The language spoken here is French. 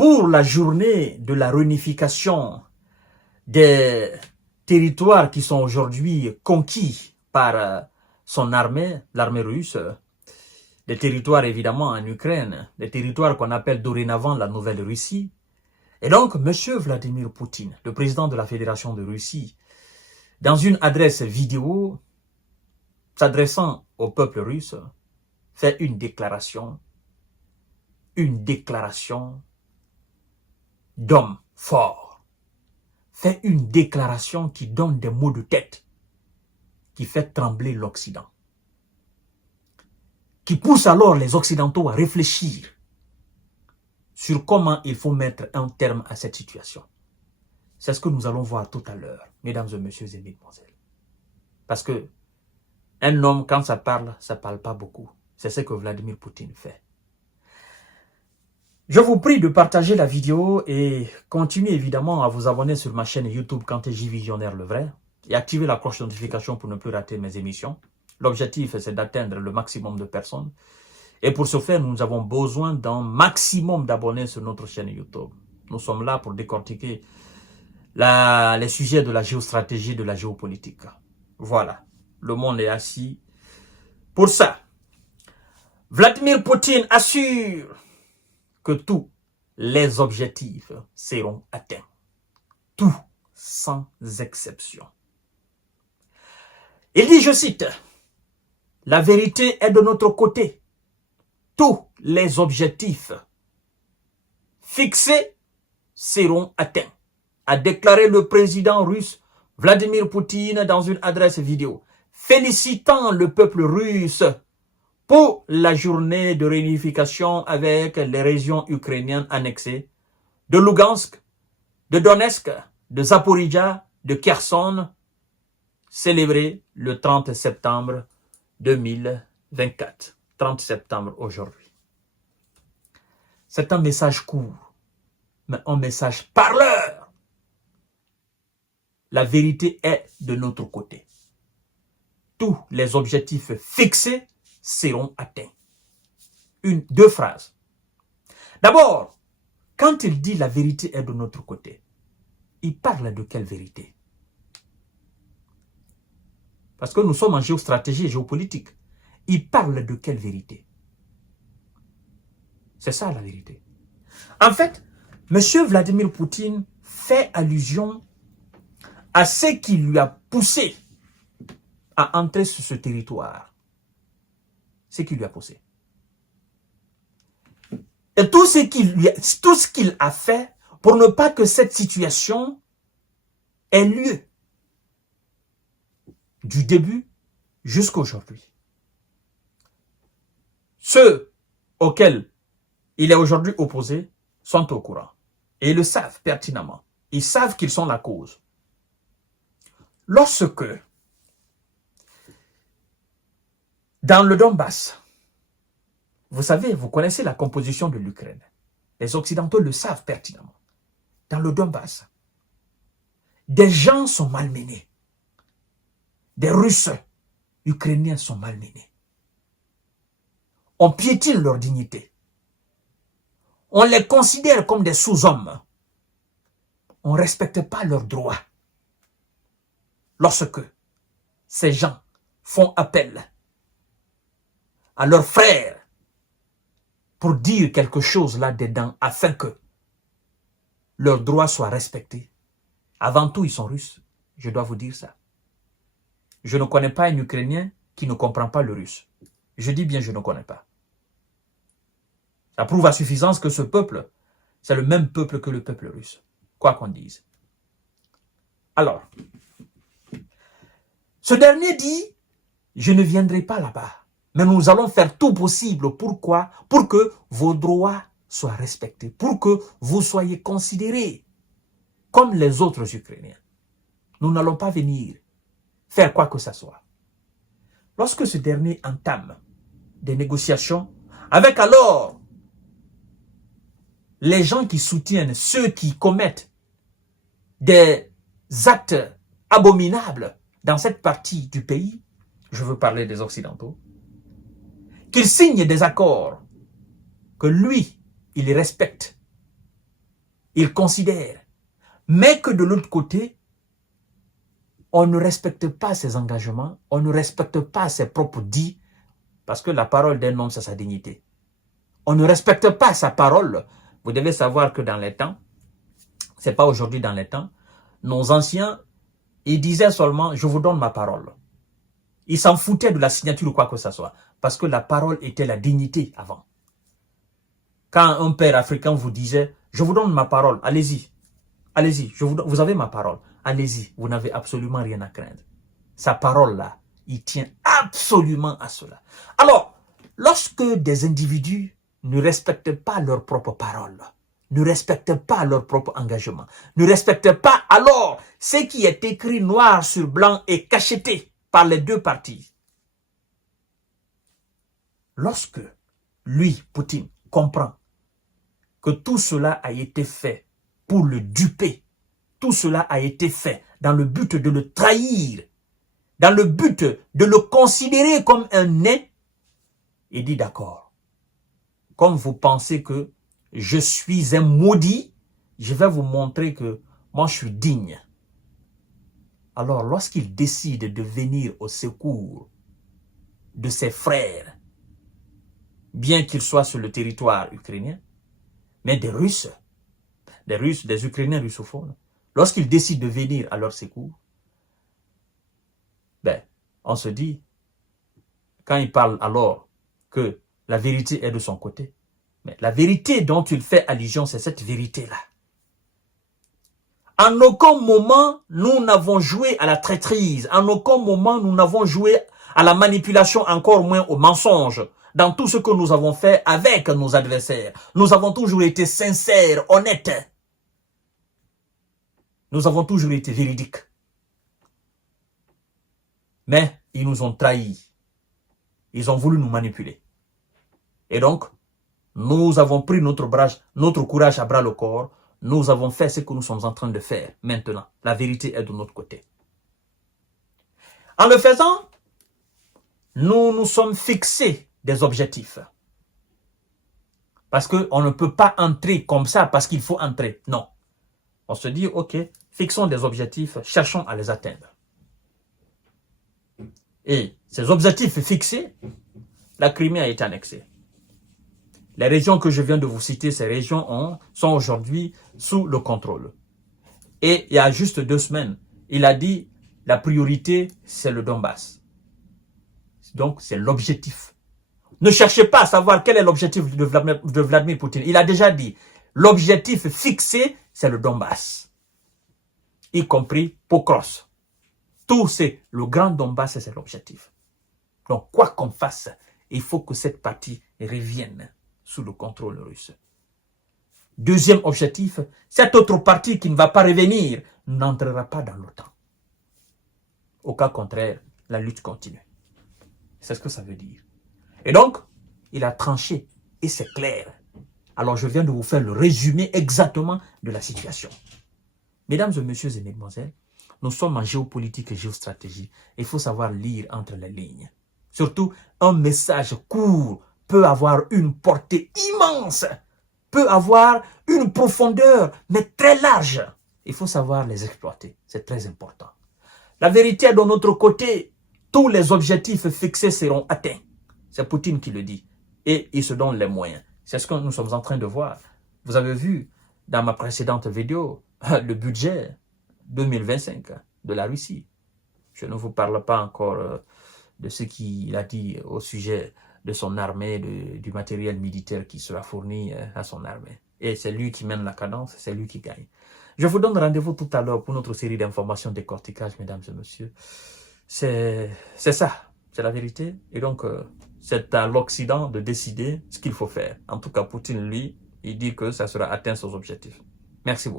pour la journée de la réunification des territoires qui sont aujourd'hui conquis par son armée, l'armée russe, des territoires évidemment en Ukraine, des territoires qu'on appelle dorénavant la Nouvelle Russie. Et donc, M. Vladimir Poutine, le président de la Fédération de Russie, dans une adresse vidéo, s'adressant au peuple russe, fait une déclaration d'homme fort, fait une déclaration qui donne des mots de tête, qui fait trembler l'Occident, qui pousse alors les Occidentaux à réfléchir sur comment il faut mettre un terme à cette situation. C'est ce que nous allons voir tout à l'heure, mesdames et messieurs et mesdemoiselles. Parce que un homme, quand ça parle pas beaucoup. C'est ce que Vladimir Poutine fait. Je vous prie de partager la vidéo et continuez évidemment à vous abonner sur ma chaîne YouTube KantéJ Visionnaire le vrai et activer la cloche de notification pour ne plus rater mes émissions. L'objectif, c'est d'atteindre le maximum de personnes. Et pour ce faire, nous avons besoin d'un maximum d'abonnés sur notre chaîne YouTube. Nous sommes là pour décortiquer les sujets de la géostratégie, de la géopolitique. Voilà, le monde est assis pour ça. Vladimir Poutine assure que tous les objectifs seront atteints. Tous, sans exception. Il dit, je cite, « La vérité est de notre côté. Tous les objectifs fixés seront atteints », a déclaré le président russe Vladimir Poutine dans une adresse vidéo, félicitant le peuple russe pour la journée de réunification avec les régions ukrainiennes annexées de Lugansk, de Donetsk, de Zaporijia, de Kherson, célébrée le 30 septembre 2024. 30 septembre aujourd'hui. C'est un message court, mais un message parleur. La vérité est de notre côté. Tous les objectifs fixés seront atteints. Deux phrases. D'abord, quand il dit la vérité est de notre côté, il parle de quelle vérité? Parce que nous sommes en géostratégie et géopolitique. Il parle de quelle vérité? C'est ça la vérité. En fait, M. Vladimir Poutine fait allusion à ce qui lui a poussé à entrer sur ce territoire. Ce qui lui a poussé. Et tout ce qu'il a fait pour ne pas que cette situation ait lieu du début jusqu'à aujourd'hui. Ceux auxquels il est aujourd'hui opposé sont au courant. Et ils le savent pertinemment. Ils savent qu'ils sont la cause. Lorsque, dans le Donbass, vous savez, vous connaissez la composition de l'Ukraine. Les Occidentaux le savent pertinemment. Dans le Donbass, des gens sont malmenés. Des Russes ukrainiens sont malmenés. On piétine leur dignité. On les considère comme des sous-hommes. On ne respecte pas leurs droits. Lorsque ces gens font appel à leurs frères pour dire quelque chose là-dedans afin que leurs droits soient respectés. Avant tout, ils sont russes. Je dois vous dire ça. Je ne connais pas un Ukrainien qui ne comprend pas le russe. Je dis bien je ne connais pas. Ça prouve à suffisance que ce peuple, c'est le même peuple que le peuple russe. Quoi qu'on dise. Alors, ce dernier dit, je ne viendrai pas là-bas. Mais nous allons faire tout possible. Pourquoi? Pour que vos droits soient respectés. Pour que vous soyez considérés comme les autres Ukrainiens. Nous n'allons pas venir faire quoi que ce soit. Lorsque ce dernier entame des négociations avec alors les gens qui soutiennent ceux qui commettent des actes abominables dans cette partie du pays, je veux parler des Occidentaux, qu'il signe des accords que lui, il respecte il considère. Mais que de l'autre côté, on ne respecte pas ses engagements, on ne respecte pas ses propres dits, parce que la parole d'un homme, c'est sa dignité. On ne respecte pas sa parole. Vous devez savoir que dans les temps, c'est pas aujourd'hui dans les temps, nos anciens, ils disaient seulement, je vous donne ma parole. Ils s'en foutaient de la signature ou quoi que ce soit, parce que la parole était la dignité avant. Quand un père africain vous disait, je vous donne ma parole, allez-y, allez-y, vous avez ma parole, allez-y, vous n'avez absolument rien à craindre. Sa parole-là, il tient absolument à cela. Alors, lorsque des individus ne respectent pas leur propre parole, ne respectent pas leur propre engagement, ne respectent pas alors ce qui est écrit noir sur blanc et cacheté par les deux parties. Lorsque lui, Poutine, comprend que tout cela a été fait pour le duper, tout cela a été fait dans le but de le trahir, dans le but de le considérer comme un nez, il dit d'accord. Comme vous pensez que je suis un maudit, je vais vous montrer que moi je suis digne. Alors lorsqu'il décide de venir au secours de ses frères, bien qu'ils soient sur le territoire ukrainien, mais des Russes, des Ukrainiens russophones, lorsqu'ils décident de venir à leur secours, ben, on se dit, quand il parle alors que la vérité est de son côté, mais la vérité dont il fait allusion, c'est cette vérité-là. En aucun moment, nous n'avons joué à la traîtrise. En aucun moment, nous n'avons joué à la manipulation, encore moins au mensonge. Dans tout ce que nous avons fait avec nos adversaires, nous avons toujours été sincères, honnêtes. Nous avons toujours été véridiques. Mais ils nous ont trahis. Ils ont voulu nous manipuler. Et donc, nous avons pris notre courage à bras le corps. Nous avons fait ce que nous sommes en train de faire maintenant. La vérité est de notre côté. En le faisant, nous nous sommes fixés des objectifs. Parce qu'on ne peut pas entrer comme ça parce qu'il faut entrer. Non. On se dit, ok, fixons des objectifs, cherchons à les atteindre. Et ces objectifs fixés, la Crimée a été annexée. Les régions que je viens de vous citer, ces régions sont aujourd'hui sous le contrôle. Et il y a juste 2 semaines, il a dit la priorité, c'est le Donbass. Donc, c'est l'objectif. Ne cherchez pas à savoir quel est l'objectif de Vladimir Poutine. Il a déjà dit, l'objectif fixé, c'est le Donbass. Y compris Pokros. Tout c'est le grand Donbass, c'est l'objectif. Donc, quoi qu'on fasse, il faut que cette partie revienne sous le contrôle russe. Deuxième objectif, cette autre partie qui ne va pas revenir n'entrera pas dans l'OTAN. Au cas contraire, la lutte continue. C'est ce que ça veut dire. Et donc, il a tranché et c'est clair. Alors, je viens de vous faire le résumé exactement de la situation. Mesdames et messieurs et mesdemoiselles, nous sommes en géopolitique et géostratégie. Il faut savoir lire entre les lignes. Surtout, un message court peut avoir une portée immense, peut avoir une profondeur, mais très large. Il faut savoir les exploiter. C'est très important. La vérité est de notre côté. Tous les objectifs fixés seront atteints. C'est Poutine qui le dit. Et il se donne les moyens. C'est ce que nous sommes en train de voir. Vous avez vu dans ma précédente vidéo le budget 2025 de la Russie. Je ne vous parle pas encore de ce qu'il a dit au sujet de son armée, du matériel militaire qui sera fourni à son armée. Et c'est lui qui mène la cadence, c'est lui qui gagne. Je vous donne rendez-vous tout à l'heure pour notre série d'informations décortiquage, mesdames et messieurs. C'est ça, c'est la vérité. Et donc, c'est à l'Occident de décider ce qu'il faut faire. En tout cas, Poutine, lui, il dit que ça sera atteint ses objectifs. Merci beaucoup.